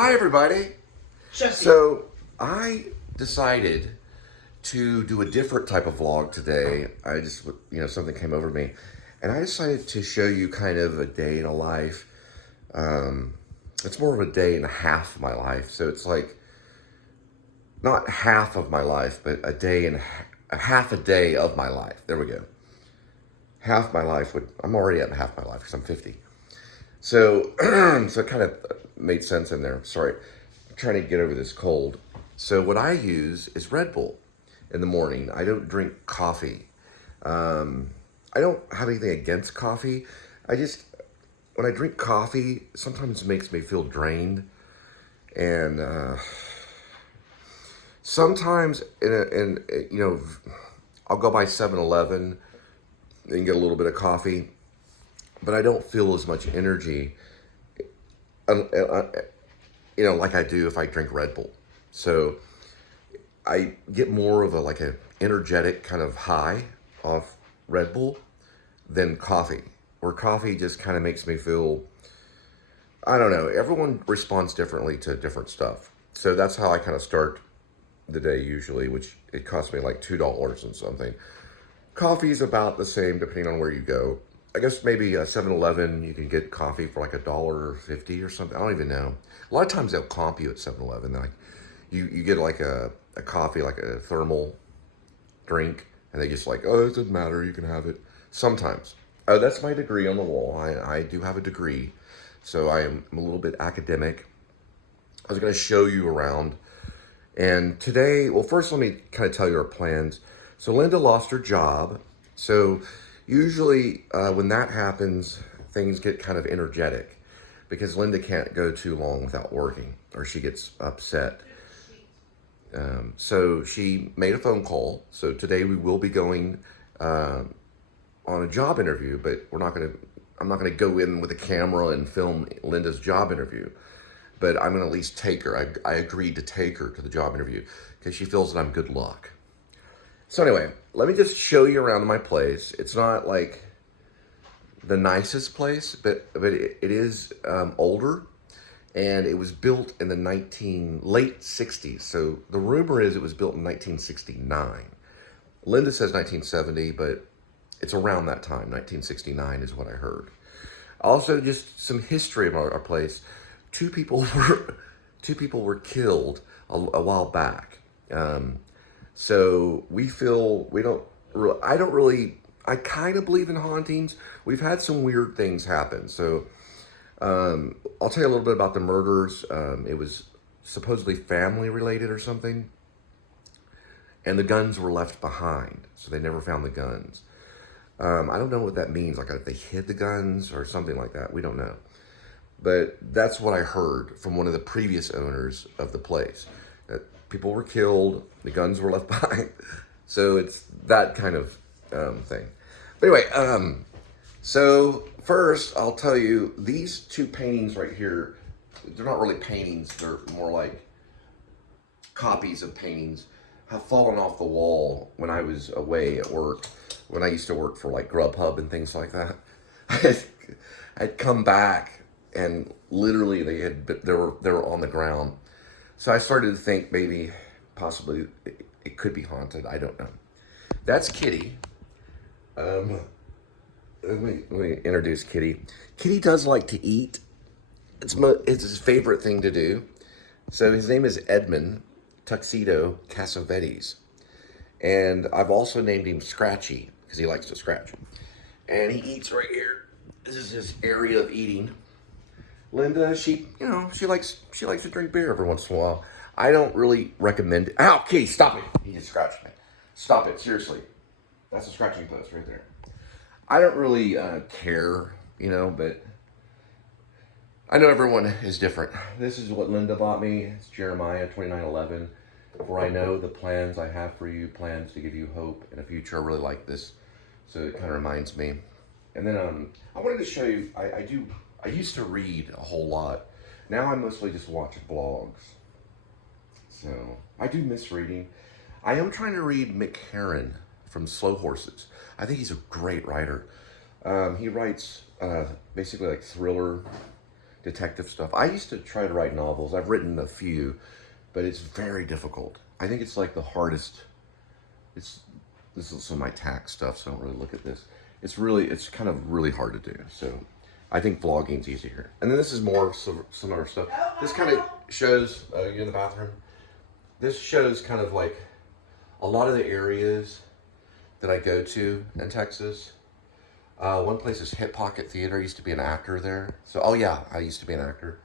Hi, everybody. Jesse. So I decided to do a different type of vlog today. I just, something came over me, and I decided to show you kind of a day in a life. It's more of a day and a half of my life. So it's like not half of my life, but a day and half a day of my life. There we go. Half my life I'm already at half my life because I'm 50. So, so it kind of made sense in there. Sorry, I'm trying to get over this cold. So what I use is Red Bull in the morning. I don't drink coffee. I don't have anything against coffee. When I drink coffee, sometimes it makes me feel drained. And sometimes, I'll go by 7-Eleven and get a little bit of coffee, but I don't feel as much energy, like I do if I drink Red Bull. So I get more of a energetic kind of high off Red Bull than coffee, where coffee just kind of makes me feel, I don't know, everyone responds differently to different stuff. So that's how I kind of start the day usually, which it costs me like $2 and something. Coffee is about the same depending on where you go. I guess maybe a 7-Eleven, you can get coffee for like $1.50 or something. I don't even know. A lot of times they'll comp you at 7-Eleven. Like you get like a coffee, like a thermal drink, and they just like, oh, it doesn't matter, you can have it. Sometimes. Oh, that's my degree on the wall. I do have a degree, so I'm a little bit academic. I was going to show you around. And today, well, first let me kind of tell you our plans. So Linda lost her job. So usually when that happens, things get kind of energetic because Linda can't go too long without working or she gets upset. So she made a phone call. So today we will be going on a job interview, but I'm not going to go in with a camera and film Linda's job interview. But I'm going to at least take her. I agreed to take her to the job interview because she feels that I'm good luck. So anyway, let me just show you around my place. It's not like the nicest place, but it is older, and it was built in the late 60s. So the rumor is it was built in 1969. Linda says 1970, but it's around that time. 1969 is what I heard. Also, just some history about our place. Two people were killed a while back. So I kind of believe in hauntings. We've had some weird things happen. So I'll tell you a little bit about the murders. It was supposedly family related or something. And the guns were left behind. So they never found the guns. I don't know what that means. Like if they hid the guns or something like that. We don't know. But that's what I heard from one of the previous owners of the place. That people were killed, the guns were left behind. So it's that kind of thing. But anyway, so first I'll tell you, these two paintings right here, they're not really paintings, they're more like copies of paintings, have fallen off the wall when I was away at work, when I used to work for like Grubhub and things like that. I'd come back and literally they were on the ground. So I started to think maybe, possibly, it could be haunted. I don't know. That's Kitty. Let me introduce Kitty. Kitty does like to eat. It's his favorite thing to do. So his name is Edmund, Tuxedo, Cassavetes. And I've also named him Scratchy, because he likes to scratch. And he eats right here. This is his area of eating. Linda, she likes to drink beer every once in a while. I don't really recommend it. Ow, Kitty, stop it. He just scratched me. Stop it, seriously. That's a scratching post right there. I don't really care, but I know everyone is different. This is what Linda bought me. It's Jeremiah 29:11. For I know the plans I have for you, plans to give you hope in a future. I really like this. So it kind of reminds me. And then I wanted to show you, I used to read a whole lot. Now I mostly just watch blogs. So I do miss reading. I am trying to read Mick Herron from Slow Horses. I think he's a great writer. He writes basically like thriller, detective stuff. I used to try to write novels. I've written a few, but it's very difficult. I think it's like the hardest. This is some of my tax stuff, so I don't really look at this. It's kind of really hard to do. So I think vlogging's easier. And then this is more some other stuff. This kind of shows, you in the bathroom? This shows kind of like a lot of the areas that I go to in Texas. One place is Hip Pocket Theater. I used to be an actor there. So, oh yeah, I used to be an actor.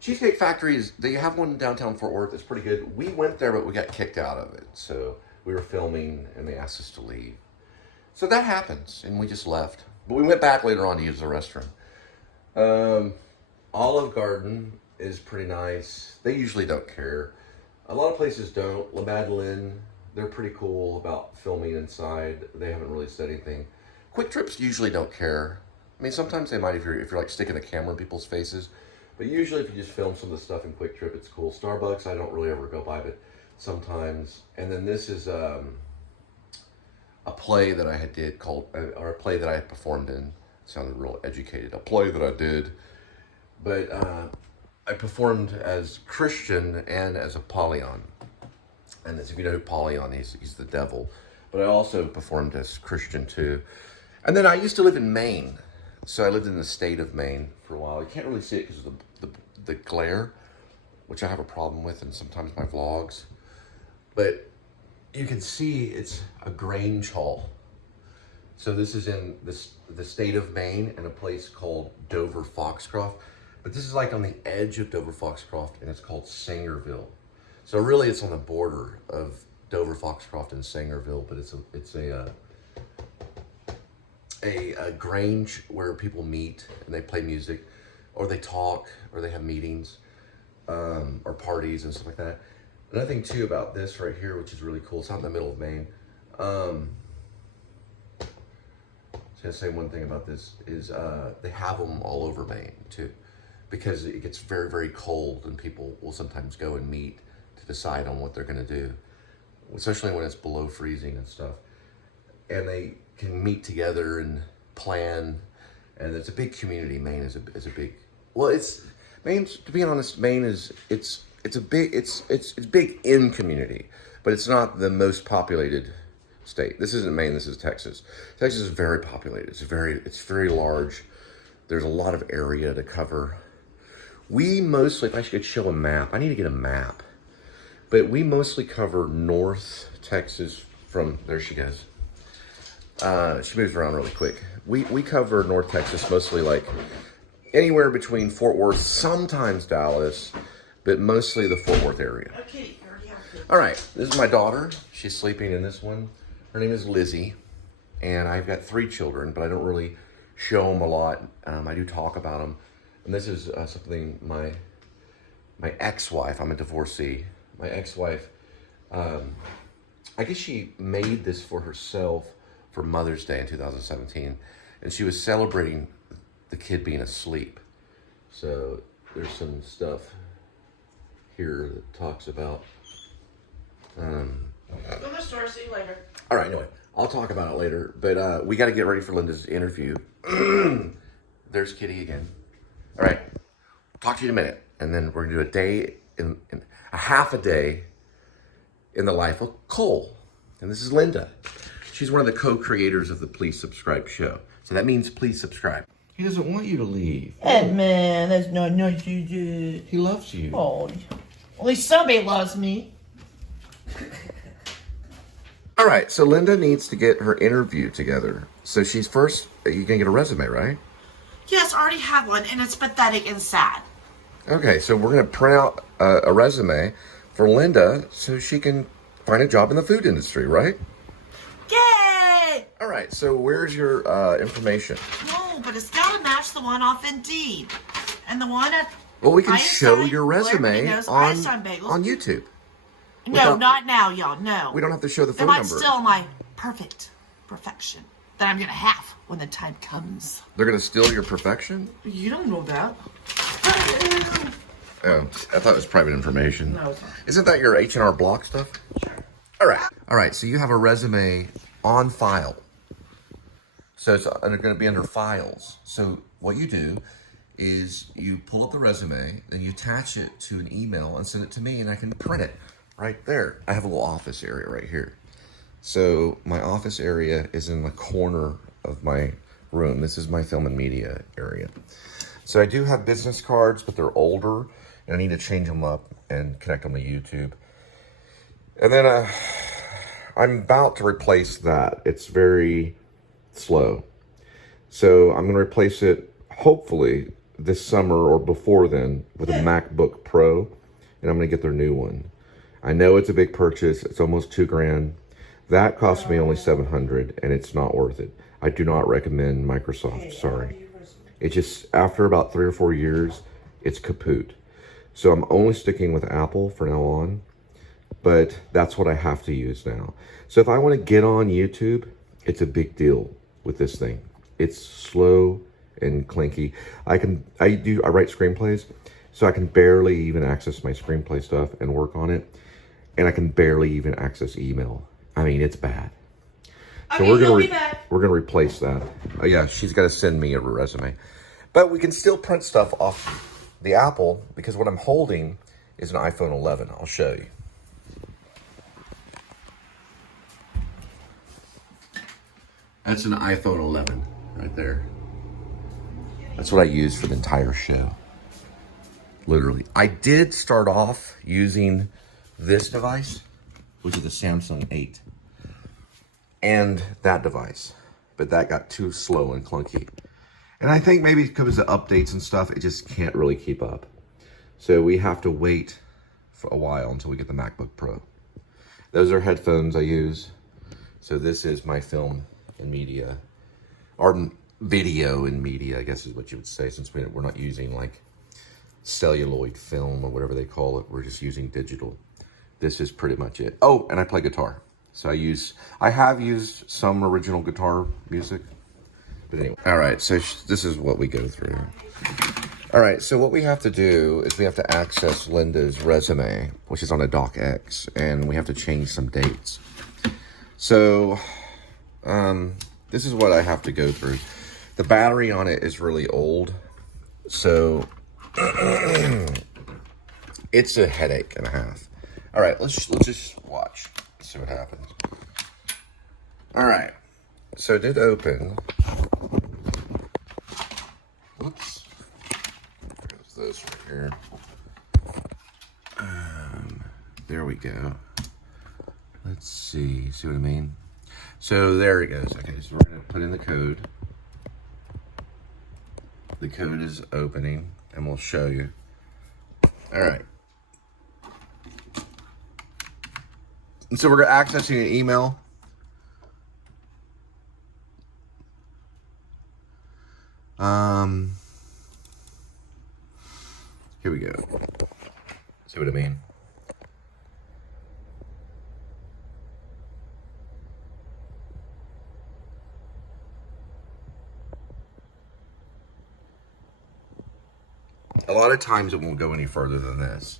Cheesecake Factory they have one in downtown Fort Worth. It's pretty good. We went there, but we got kicked out of it. So we were filming and they asked us to leave. So that happens, and we just left. But we went back later on to use the restroom. Olive Garden is pretty nice. They usually don't care. A lot of places don't. La Madeleine, they're pretty cool about filming inside. They haven't really said anything. Quick Trips usually don't care. I mean, sometimes they might if you're like sticking the camera in people's faces. But usually if you just film some of the stuff in Quick Trip, it's cool. Starbucks, I don't really ever go by, but sometimes. And then this is a play that I did called, or a play that I had performed in. Sounded real educated. A play that I did. But I performed as Christian and as Apollyon. And as if you know Apollyon, he's the devil. But I also performed as Christian too. And then I used to live in Maine. So I lived in the state of Maine for a while. You can't really see it because of the glare, which I have a problem with in sometimes my vlogs. But you can see it's a Grange Hall. So this is in the state of Maine in a place called Dover Foxcroft. But this is like on the edge of Dover Foxcroft, and it's called Sangerville. So really it's on the border of Dover Foxcroft and Sangerville, but it's a Grange where people meet and they play music, or they talk, or they have meetings, or parties and stuff like that. Another thing too about this right here, which is really cool, it's out in the middle of Maine. I was gonna say one thing about this is they have them all over Maine too, because it gets very, very cold and people will sometimes go and meet to decide on what they're gonna do, especially when it's below freezing and stuff. And they can meet together and plan, and it's a big community. Maine is a big, well, it's Maine, to be honest, Maine is it's big in community, but it's not the most populated state. This isn't Maine, this is Texas. Texas is very populated. It's very large. There's a lot of area to cover. We mostly, if I could show a map, I need to get a map, but we mostly cover North Texas from, there she goes. She moves around really quick. We cover North Texas, mostly like anywhere between Fort Worth, sometimes Dallas, but mostly the Fort Worth area. Okay, you already have to. All right, this is my daughter. She's sleeping in this one. Her name is Lizzie, and I've got 3 children, but I don't really show them a lot. I do talk about them. And this is something my ex-wife, I'm a divorcee, my ex-wife, I guess she made this for herself for Mother's Day in 2017, and she was celebrating the kid being asleep. So there's some stuff here that talks about Go to the store, see you later. all right, anyway, I'll talk about it later, but we got to get ready for Linda's interview. There's Kitty again. All right, talk to you in a minute, and then we're gonna do a day in a half a day in the life of Cole. And this is Linda. She's one of the co-creators of the Please Subscribe show. So that means please subscribe. He doesn't want you to leave. Edmund, that's not nice you did. He loves you. Oh, at least somebody loves me. All right, so Linda needs to get her interview together. So she's first, you can get a resume, right? Yes, I already have one, and it's pathetic and sad. Okay, so we're gonna print out a resume for Linda so she can find a job in the food industry, right? Yay! All right, so where's your information? No, but it's got to match the one off Indeed. And the one at... Well, we can show Einstein, your resume Einstein Bagels. on YouTube. No, Without- not now, y'all, no. We don't have to show the They phone might number. steal my perfection that I'm going to have when the time comes. They're gonna steal your perfection? You don't know that. Oh, I thought it was private information. No, it's not. Isn't that your H&R Block stuff? Sure. All right. All right, so you have a resume on file. So it's going to be under files. So what you do is you pull up the resume, then you attach it to an email and send it to me, and I can print it right there. I have a little office area right here. So my office area is in the corner of my room. This is my film and media area. So I do have business cards, but they're older, and I need to change them up and connect them to YouTube. And then I'm about to replace that. It's very slow. So I'm going to replace it, hopefully, this summer or before then, with a MacBook Pro, and I'm going to get their new one. I know it's a big purchase. It's almost $2,000. That cost me only $700, and it's not worth it. I do not recommend Microsoft, sorry. It just, after about 3 or 4 years, it's kaput. So I'm only sticking with Apple for now on, but that's what I have to use now. So if I want to get on YouTube, it's a big deal with this thing. It's slow and clinky. I write screenplays, so I can barely even access my screenplay stuff and work on it. And I can barely even access email. I mean, it's bad. So Okay, we're gonna replace that. Oh yeah, she's got to send me a resume, but we can still print stuff off the Apple because what I'm holding is an iPhone 11. I'll show you. That's an iPhone 11 right there. That's what I use for the entire show. Literally. I did start off using this device, which is the Samsung 8. And that device. But that got too slow and clunky. And I think maybe because of updates and stuff, it just can't really keep up. So we have to wait for a while until we get the MacBook Pro. Those are headphones I use. So this is my film and media, or video and media, I guess is what you would say, since we're not using like celluloid film or whatever they call it. We're just using digital. This is pretty much it. Oh, and I play guitar. So I have used some original guitar music. But anyway, all right, so this is what we go through. All right, so what we have to do is we have to access Linda's resume, which is on a docx, and we have to change some dates. So this is what I have to go through. The battery on it is really old, so it's a headache and a half. All right, let's just watch, see what happens. All right, so it did open. Whoops. There's this right here. There we go. Let's see what I mean? So there it goes. Okay, so we're gonna put in the code. The code is opening, and we'll show you. All right. And so we're accessing an email. Here we go. See what I mean? A lot of times it won't go any further than this.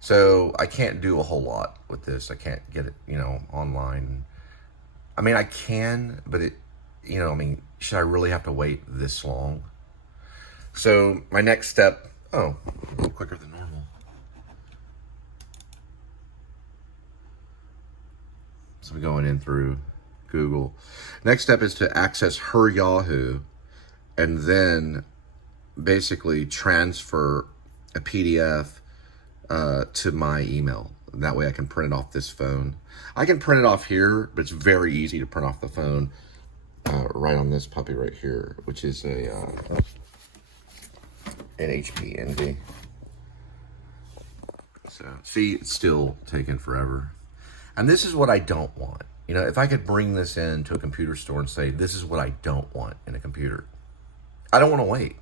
So I can't do a whole lot with this. I can't get it, online. I mean, I can, but should I really have to wait this long? So my next step, a little quicker than normal. So I'm going in through Google. Next step is to access her Yahoo and then basically transfer a PDF to my email. That way I can print it off this phone. I can print it off here, but it's very easy to print off the phone right on this puppy right here, which is an HP Envy. So see, it's still taking forever. And this is what I don't want. If I could bring this into a computer store and say, this is what I don't want in a computer. I don't want to wait,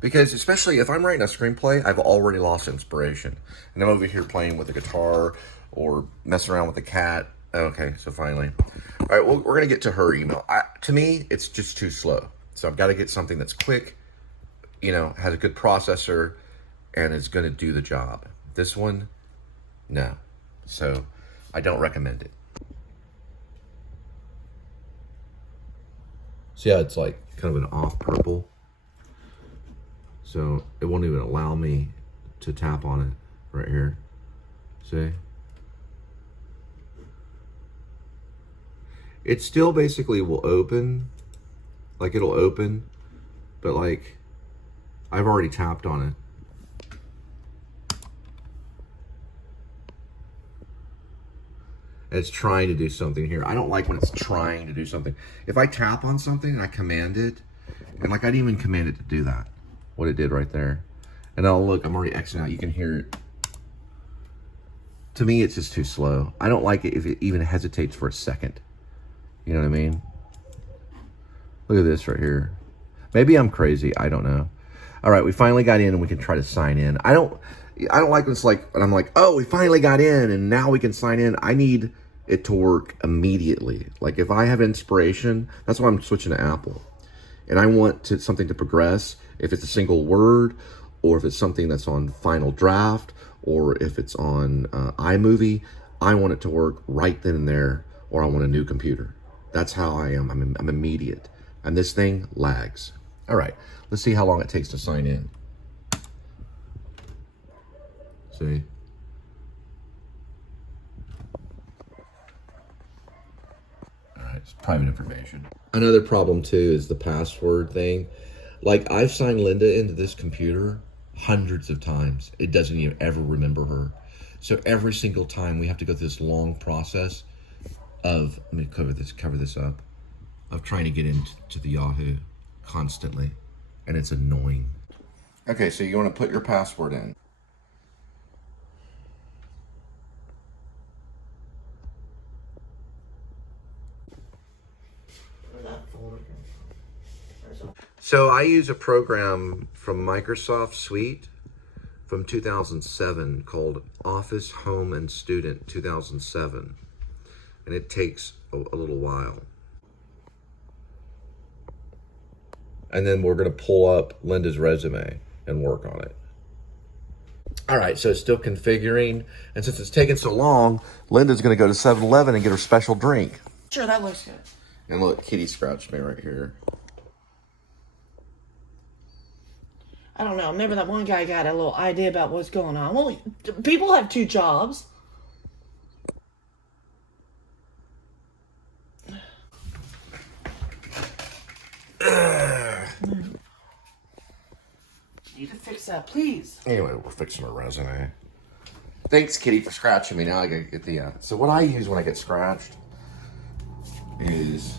because especially if I'm writing a screenplay, I've already lost inspiration. And I'm over here playing with the guitar or messing around with the cat. Okay, so finally. All right, well, we're going to get to her email. To me, it's just too slow. So I've got to get something that's quick, has a good processor, and is going to do the job. This one, no. So I don't recommend it. See how it's like kind of an off purple? So it won't even allow me to tap on it right here. See? It still basically will open, like it'll open, but like I've already tapped on it. And it's trying to do something here. I don't like when it's trying to do something. If I tap on something and I command it, and like I didn't even command it to do that, what it did right there. And now look, I'm already exiting out. You can hear it. To me, it's just too slow. I don't like it if it even hesitates for a second. You know what I mean? Look at this right here. Maybe I'm crazy. I don't know. All right, we finally got in and we can try to sign in. I don't like when it's like, and I'm like, oh, we finally got in and now we can sign in. I need it to work immediately. Like if I have inspiration, that's why I'm switching to Apple. And I want something to progress. If it's a single word, or if it's something that's on Final Draft, or if it's on iMovie, I want it to work right then and there, or I want a new computer. That's how I am. I'm immediate. And this thing lags. All right, let's see how long it takes to sign in. See? All right, it's private information. Another problem too is the password thing. Like I've signed Linda into this computer hundreds of times. It doesn't even ever remember her. So every single time we have to go through this long process of, let me cover this up, of trying to get into the Yahoo constantly. And it's annoying. Okay, so you want to put your password in. So I use a program from Microsoft Suite from 2007 called Office, Home, and Student 2007. And it takes a little while. And then we're going to pull up Linda's resume and work on it. All right, so it's still configuring. And since it's taking so long, Linda's going to go to 7-Eleven and get her special drink. Sure, that looks good. And look, Kitty scratched me right here. I don't know. Remember that one guy got a little idea about what's going on. Well, people have 2 jobs. Need to fix that, please. Anyway, we're fixing her resume. Thanks, Kitty, for scratching me. Now I gotta get the... So what I use when I get scratched is...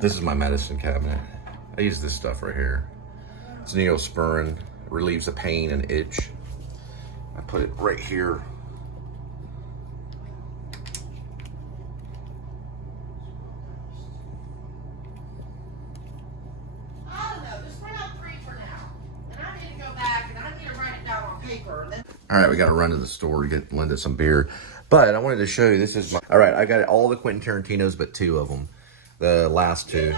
This is my medicine cabinet. I use this stuff right here. It's Neosporin. It relieves the pain and itch. I put it right here. I don't know. Just bring up 3 for now. And I need to go back and I need to write it down on paper. And then... All right, we got to run to the store to get Linda some beer. But I wanted to show you, this is my... All right, I got all the Quentin Tarantinos but 2 of them. The last 2.